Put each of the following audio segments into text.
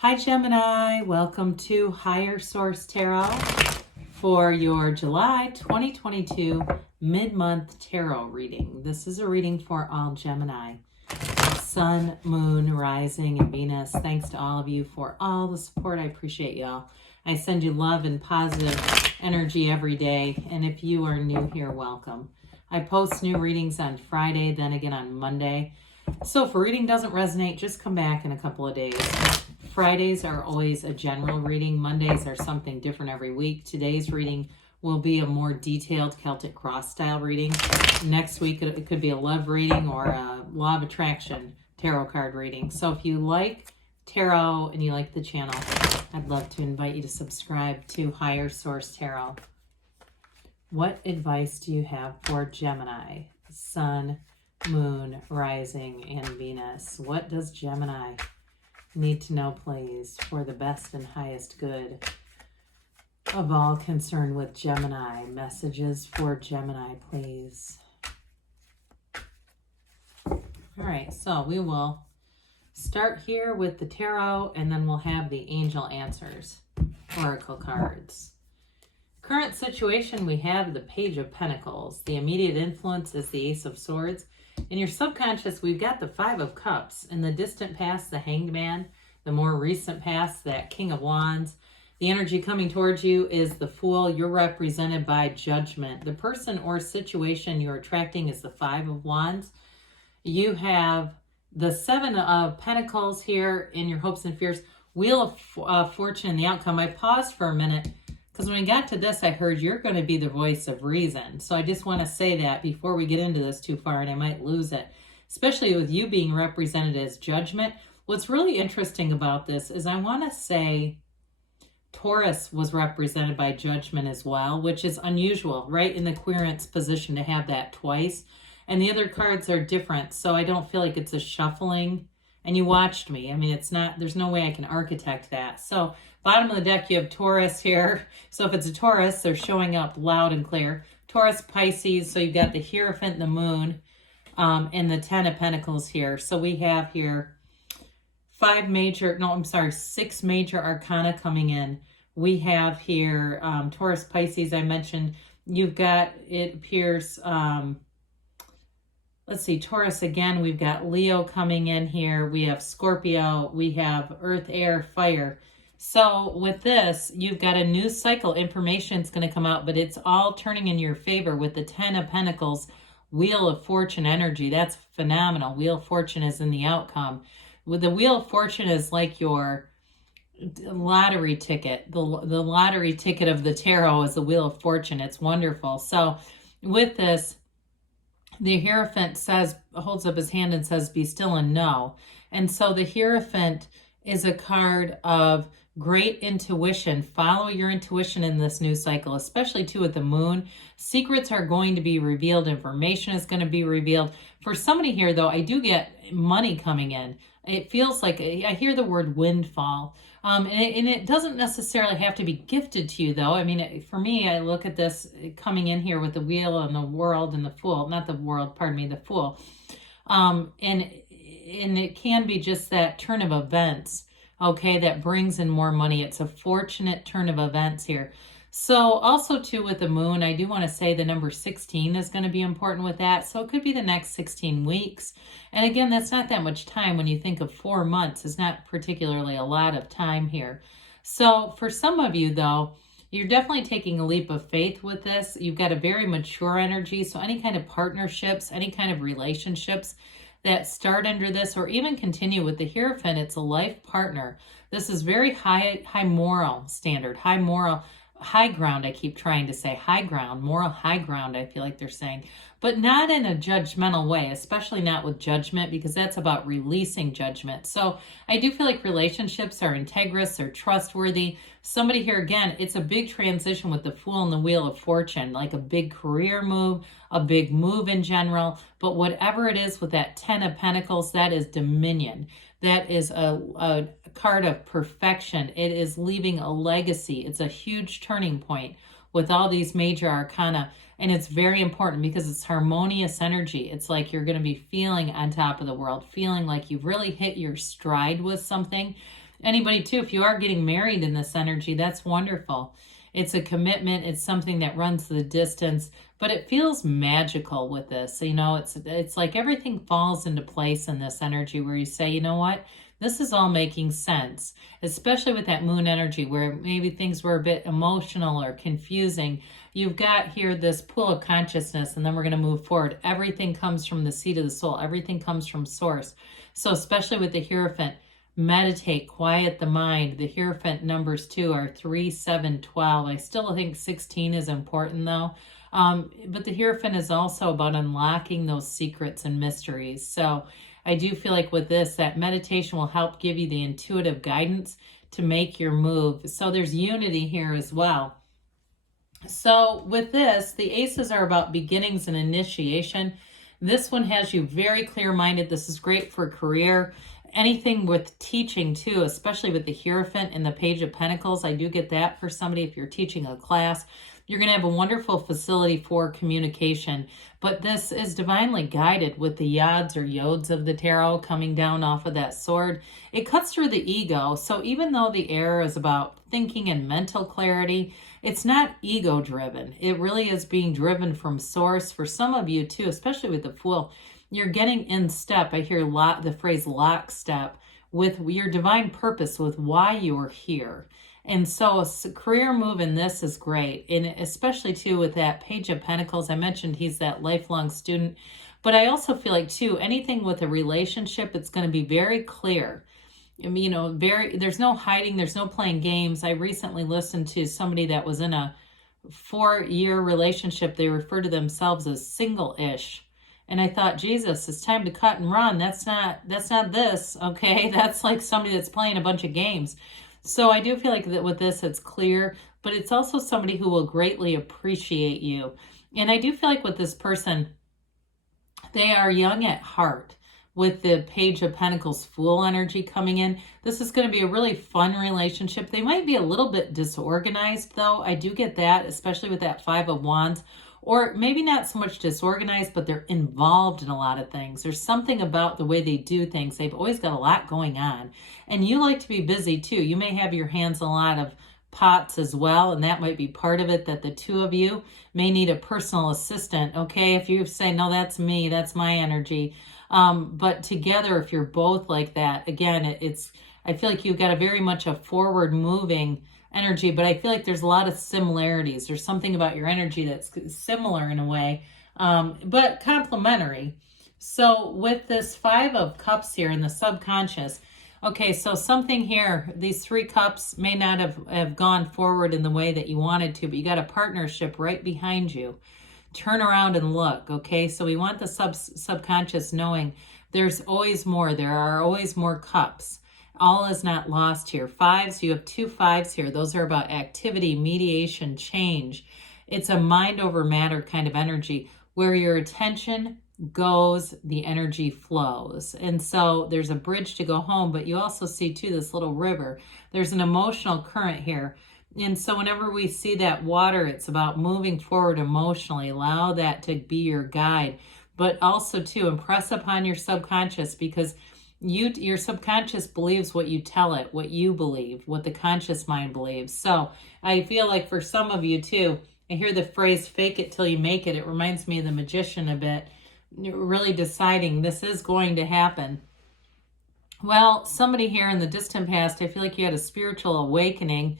Hi Gemini, welcome to Higher Source Tarot for your July 2022 mid-month tarot reading. This is a reading for all Gemini, Sun, Moon, Rising, and Venus. Thanks to all of you for all the support. I appreciate y'all. I send you love and positive energy every day, and if you are new here, welcome. I post new readings on Friday, then again on Monday. So if a reading doesn't resonate, just come back in a couple of days. Fridays are always a general reading. Mondays are something different every week. Today's reading will be a more detailed Celtic cross style reading. Next week, it could be a love reading or a law of attraction tarot card reading. So if you like tarot and you like the channel, I'd love to invite you to subscribe to Higher Source Tarot. What advice do you have for Gemini, Sun, Moon, Rising, and Venus? What does Gemini need to know, please, for the best and highest good of all concerned with Gemini? Messages for Gemini, please. All right, so we will start here with the tarot, and then we'll have the angel answers, oracle cards. Current situation, we have the Page of Pentacles. The immediate influence is the Ace of Swords. In your subconscious, we've got the Five of Cups. In the distant past, the Hanged Man. The more recent past, that King of Wands. The energy coming towards you is the Fool. You're represented by Judgment. The person or situation you're attracting is the Five of Wands. You have the Seven of Pentacles here in your hopes and fears. Wheel of Fortune and the outcome. I paused for a minute because when we got to this, I heard you're going to be the voice of reason. So I just want to say that before we get into this too far, and I might lose it, especially with you being represented as Judgment. What's really interesting about this is I want to say Taurus was represented by Judgment as well, which is unusual, right? In the querence position to have that twice. And the other cards are different, so I don't feel like it's a shuffling. And you watched me. I mean, it's not, there's no way I can architect that. So bottom of the deck, you have Taurus here. So if it's a Taurus, they're showing up loud and clear. Taurus, Pisces, so you've got the Hierophant, the Moon, and the Ten of Pentacles here. So we have here six major arcana coming in. We have here Taurus, Pisces, I mentioned. You've got, it appears, let's see, Taurus again. We've got Leo coming in here. We have Scorpio. We have Earth, Air, Fire. So with this, you've got a new cycle. Information's going to come out, but it's all turning in your favor with the Ten of Pentacles, Wheel of Fortune energy. That's phenomenal. Wheel of Fortune is in the outcome. With the Wheel of Fortune is like your lottery ticket. The lottery ticket of the tarot is the Wheel of Fortune. It's wonderful. So with this, the Hierophant holds up his hand and says, be still and know. And so the Hierophant is a card of great intuition. Follow your intuition in this new cycle, especially too with the Moon. Secrets are going to be revealed. Information is going to be revealed. For somebody here, though, I do get money coming in. It feels like, I hear the word windfall. And it doesn't necessarily have to be gifted to you, though. I mean, for me, I look at this coming in here with the Wheel and the World and the Fool. Not the World, pardon me, the Fool. And it can be just that turn of events, okay, that brings in more money. It's a fortunate turn of events here. So also, too, with the Moon, I do want to say the number 16 is going to be important with that. So it could be the next 16 weeks. And again, that's not that much time. When you think of 4 months, it's not particularly a lot of time here. So for some of you, though, you're definitely taking a leap of faith with this. You've got a very mature energy. So any kind of partnerships, any kind of relationships that start under this or even continue with the Hierophant, it's a life partner. This is very high moral standard, high ground. I keep trying to say high ground, moral high ground, I feel like they're saying, but not in a judgmental way, especially not with Judgment, because that's about releasing judgment. So I do feel like relationships are integrous, they're trustworthy. Somebody here, again, it's a big transition with the Fool and the Wheel of Fortune, like a big career move, a big move in general. But whatever it is with that Ten of Pentacles, that is dominion. That is a card of perfection. It is leaving a legacy. It's a huge turning point with all these major arcana. And it's very important because it's harmonious energy. It's like you're going to be feeling on top of the world, feeling like you've really hit your stride with something. Anybody too, if you are getting married in this energy, that's wonderful. It's a commitment. It's something that runs the distance, but it feels magical with this. You know, it's like everything falls into place in this energy where you say, you know what? This is all making sense, especially with that moon energy where maybe things were a bit emotional or confusing. You've got here this pool of consciousness, and then we're going to move forward. Everything comes from the seat of the soul. Everything comes from source. So especially with the Hierophant, meditate, quiet the mind. The Hierophant numbers too are 3, 7, 12. I still think 16 is important though. But the Hierophant is also about unlocking those secrets and mysteries. So I do feel like with this, that meditation will help give you the intuitive guidance to make your move. So there's unity here as well. So with this, the aces are about beginnings and initiation. This one has you very clear-minded. This is great for career. Anything with teaching too, especially with the Hierophant and the Page of Pentacles. I do get that for somebody if you're teaching a class. You're going to have a wonderful facility for communication. But this is divinely guided with the yods or yods of the tarot coming down off of that sword. It cuts through the ego. So even though the air is about thinking and mental clarity, it's not ego driven. It really is being driven from source. For some of you too, especially with the Fool, you're getting in step. I hear the phrase lockstep with your divine purpose, with why you're here. And so a career move in this is great. And especially too with that Page of Pentacles, I mentioned he's that lifelong student. But I also feel like too, anything with a relationship, it's going to be very clear. I mean, you know, there's no hiding, there's no playing games. I recently listened to somebody that was in a 4-year relationship. They refer to themselves as single-ish. And I thought, Jesus, it's time to cut and run. That's not this, okay? That's like somebody that's playing a bunch of games. So I do feel like that with this, it's clear, but it's also somebody who will greatly appreciate you. And I do feel like with this person, they are young at heart. With the Page of Pentacles Fool energy coming in, this is going to be a really fun relationship. They might be a little bit disorganized though. I do get that, especially with that 5 of Wands. Or maybe not so much disorganized, but they're involved in a lot of things. There's something about the way they do things. They've always got a lot going on. And you like to be busy too. You may have your hands in a lot of pots as well, and that might be part of it, that the two of you may need a personal assistant, okay? If you say, no, that's me, that's my energy. But together, if you're both like that, again, I feel like you've got a very much a forward moving energy, but I feel like there's a lot of similarities. There's something about your energy that's similar in a way, but complementary. So with this 5 of Cups here in the subconscious, okay, so something here, these 3 cups may not have gone forward in the way that you wanted to, but you got a partnership right behind you. Turn around and look, okay? So we want the subconscious knowing there's always more. There are always more cups. All is not lost here. 5s, you have 2 5s here. Those are about activity, mediation, change. It's a mind over matter kind of energy. Where your attention goes, the energy flows. And so there's a bridge to go home, but you also see too this little river. There's an emotional current here. And so whenever we see that water, it's about moving forward emotionally. Allow that to be your guide, but also to impress upon your subconscious, because your subconscious believes what you tell it, what you believe, what the conscious mind believes. So I feel like for some of you too, I hear the phrase fake it till you make it. It reminds me of the magician a bit. You're really deciding this is going to happen. Well, somebody here in the distant past, I feel like you had a spiritual awakening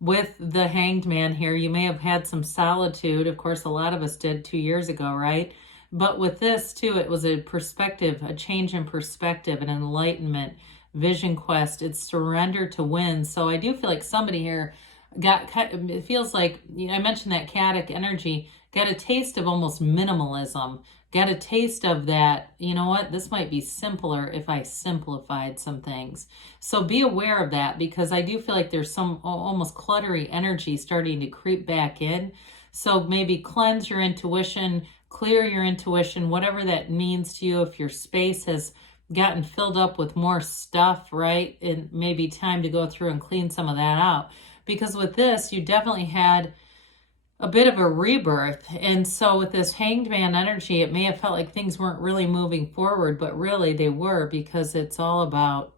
with the Hanged Man here. You may have had some solitude. Of course, a lot of us did 2 years ago, right? But with this too, it was a perspective, a change in perspective, an enlightenment, vision quest. It's surrender to win. So I do feel like somebody here it feels like, I mentioned that Katic energy, got a taste of almost minimalism, got a taste of that, you know what, this might be simpler if I simplified some things. So be aware of that, because I do feel like there's some almost cluttery energy starting to creep back in. So maybe cleanse your intuition, clear your intuition, whatever that means to you. If your space has gotten filled up with more stuff, right, and maybe time to go through and clean some of that out. Because with this, you definitely had a bit of a rebirth. And so with this Hanged Man energy, it may have felt like things weren't really moving forward, but really they were, because it's all about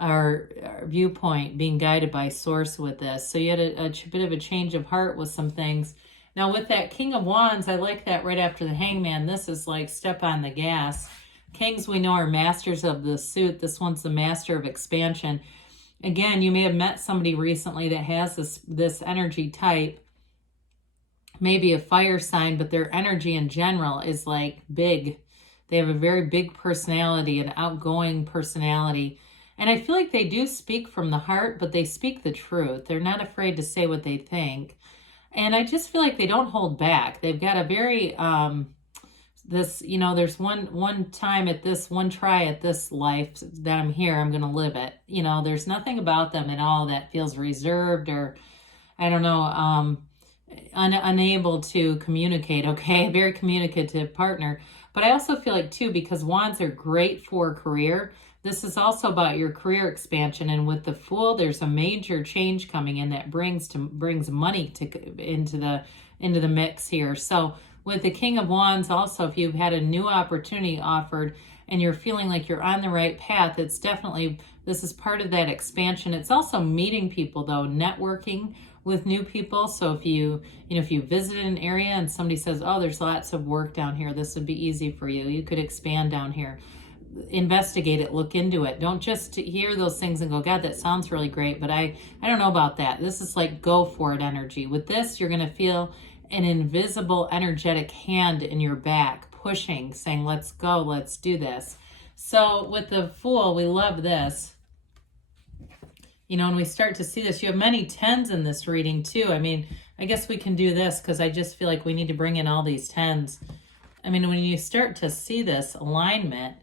our viewpoint, being guided by source with this. So you had a bit of a change of heart with some things. Now with that King of Wands, I like that right after the Hangman. This is like step on the gas. Kings we know are masters of the suit. This one's the master of expansion. Again, you may have met somebody recently that has this energy type, maybe a fire sign, but their energy in general is like big. They have a very big personality, an outgoing personality. And I feel like they do speak from the heart, but they speak the truth. They're not afraid to say what they think. And I just feel like they don't hold back. They've got a very, there's one time at this, one try at this life that I'm here, I'm going to live it. There's nothing about them at all that feels reserved or, I don't know, unable to communicate, okay? Very communicative partner. But I also feel like, too, because wands are great for career, this is also about your career expansion. And with the Fool, there's a major change coming in that brings money into the mix here. So with the King of Wands also, if you've had a new opportunity offered and you're feeling like you're on the right path, it's definitely, this is part of that expansion. It's also meeting people, though, networking with new people. So if you visited an area and somebody says, oh, there's lots of work down here, this would be easy for you. You could expand down here. Investigate it, look into it. Don't just hear those things and go, God, that sounds really great, but I don't know about that. This is like go for it energy. With this, you're going to feel an invisible energetic hand in your back pushing, saying, let's go, let's do this. So with the Fool, we love this. And we start to see this, you have many 10s in this reading too. I mean, I guess we can do this because I just feel like we need to bring in all these 10s. I mean, when you start to see this alignment,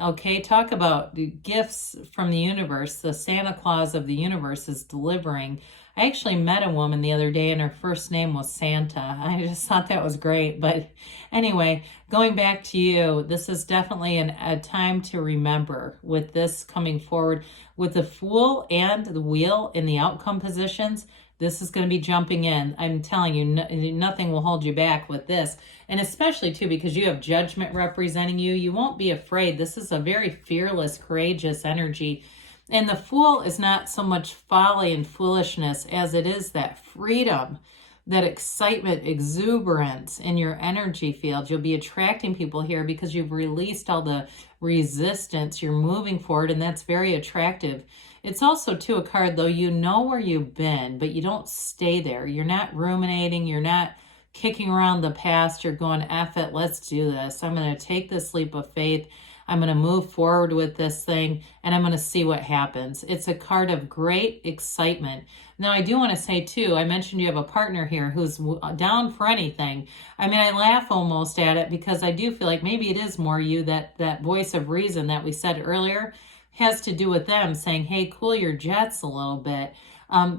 okay, talk about the gifts from the universe. The Santa Claus of the universe is delivering. I actually met a woman the other day and her first name was Santa. I just thought that was great. But anyway, going back to you, this is definitely a time to remember with this coming forward. With the Fool and the Wheel in the outcome positions, this is going to be jumping in. I'm telling you, nothing will hold you back with this. And especially, too, because you have Judgment representing you, you won't be afraid. This is a very fearless, courageous energy. And the Fool is not so much folly and foolishness as it is that freedom, that excitement, exuberance in your energy field. You'll be attracting people here because you've released all the resistance. You're moving forward, and that's very attractive. It's also, too, a card, though, you know where you've been, but you don't stay there. You're not ruminating. You're not kicking around the past. You're going, F it, let's do this. I'm going to take this leap of faith. I'm going to move forward with this thing, and I'm going to see what happens. It's a card of great excitement. Now, I do want to say, too, I mentioned you have a partner here who's down for anything. I mean, I laugh almost at it because I do feel like maybe it is more you, that voice of reason that we said earlier has to do with them saying, hey, cool your jets a little bit.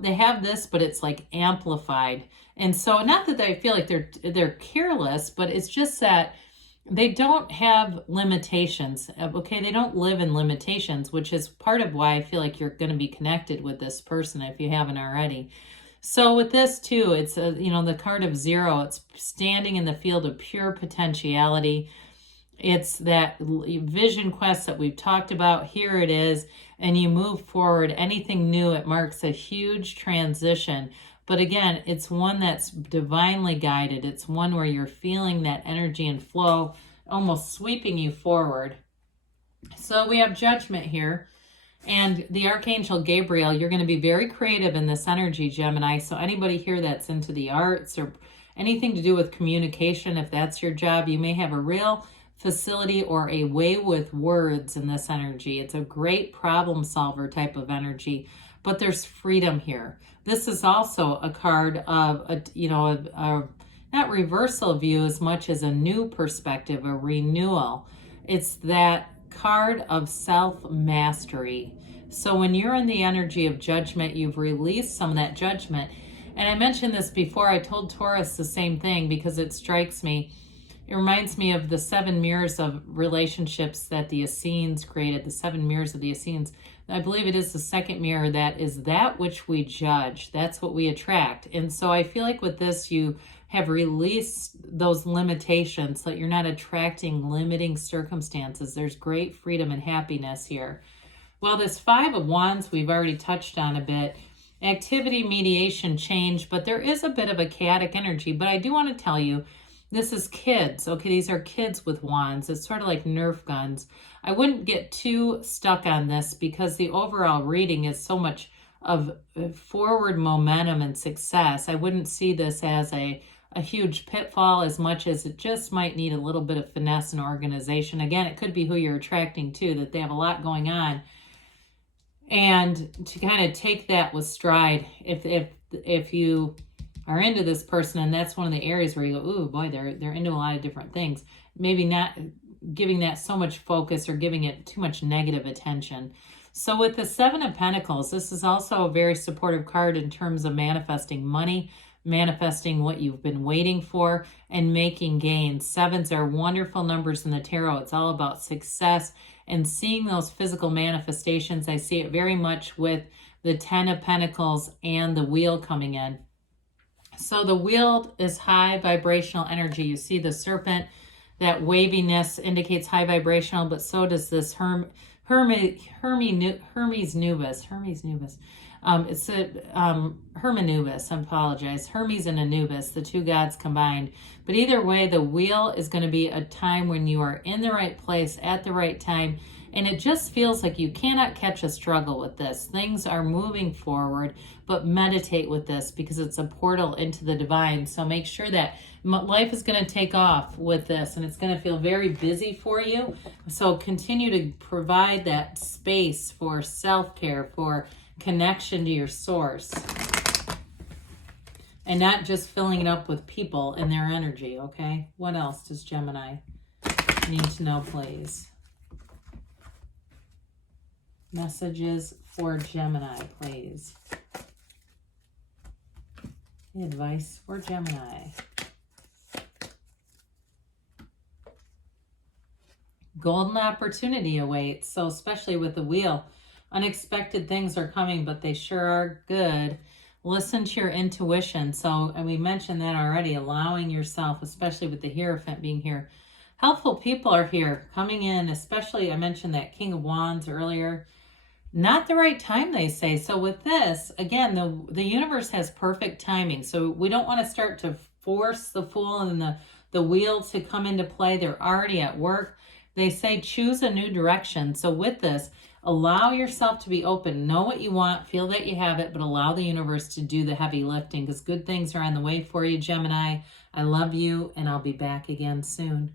They have this, but it's like amplified. And so not that I feel like they're careless, but it's just that they don't have limitations, okay? They don't live in limitations, which is part of why I feel like you're going to be connected with this person if you haven't already. So with this too, it's the card of 0. It's standing in the field of pure potentiality. It's that vision quest that we've talked about. Here it is, and you move forward. Anything new, it marks a huge transition. But again, it's one that's divinely guided. It's one where you're feeling that energy and flow almost sweeping you forward. So we have Judgment here. And the Archangel Gabriel, you're going to be very creative in this energy, Gemini. So anybody here that's into the arts or anything to do with communication, if that's your job, you may have a real facility or a way with words in this energy. It's a great problem solver type of energy. But there's freedom here. This is also a card of, not reversal view as much as a new perspective, a renewal. It's that card of self-mastery. So when you're in the energy of judgment, you've released some of that judgment. And I mentioned this before. I told Taurus the same thing because it strikes me. It reminds me of the 7 mirrors of relationships that the Essenes created, the 7 mirrors of the Essenes. I believe it is the second mirror that is that which we judge. That's what we attract. And so I feel like with this, you have released those limitations so that you're not attracting limiting circumstances. There's great freedom and happiness here. Well, this Five of Wands we've already touched on a bit. Activity, mediation, change, but there is a bit of a chaotic energy. But I do want to tell you, this is kids. Okay, these are kids with wands. It's sort of like Nerf guns. I wouldn't get too stuck on this because the overall reading is so much of forward momentum and success. I wouldn't see this as a huge pitfall as much as it just might need a little bit of finesse and organization. Again, it could be who you're attracting to, that they have a lot going on. And to kind of take that with stride, if you are into this person and that's one of the areas where you go, ooh, boy, they're into a lot of different things, maybe not giving that so much focus or giving it too much negative attention. So with the Seven of Pentacles, this is also a very supportive card in terms of manifesting money, manifesting what you've been waiting for, and making gains. Sevens are wonderful numbers in the tarot. It's all about success and seeing those physical manifestations. I see it very much with the Ten of Pentacles and the Wheel coming in. So the Wheel is high vibrational energy. You see the serpent, that waviness indicates high vibrational, but so does this Hermes Nubis. It's a Hermanubis, I apologize. Hermes and Anubis, the two gods combined. But either way, the Wheel is going to be a time when you are in the right place at the right time. And it just feels like you cannot catch a struggle with this. Things are moving forward, but meditate with this because it's a portal into the divine. So make sure that life is going to take off with this and it's going to feel very busy for you. So continue to provide that space for self-care, for connection to your source, and not just filling it up with people and their energy, okay? What else does Gemini need to know, please? Messages for Gemini, please. Advice for Gemini. Golden opportunity awaits. So especially with the Wheel, unexpected things are coming, but they sure are good. Listen to your intuition. So, and we mentioned that already, allowing yourself, especially with the Hierophant being here. Helpful people are here coming in, especially I mentioned that King of Wands earlier. Not the right time, they say. So with this, again, the universe has perfect timing. So we don't want to start to force the Fool and the Wheel to come into play. They're already at work. They say choose a new direction. So with this, allow yourself to be open. Know what you want. Feel that you have it, but allow the universe to do the heavy lifting because good things are on the way for you, Gemini. I love you, and I'll be back again soon.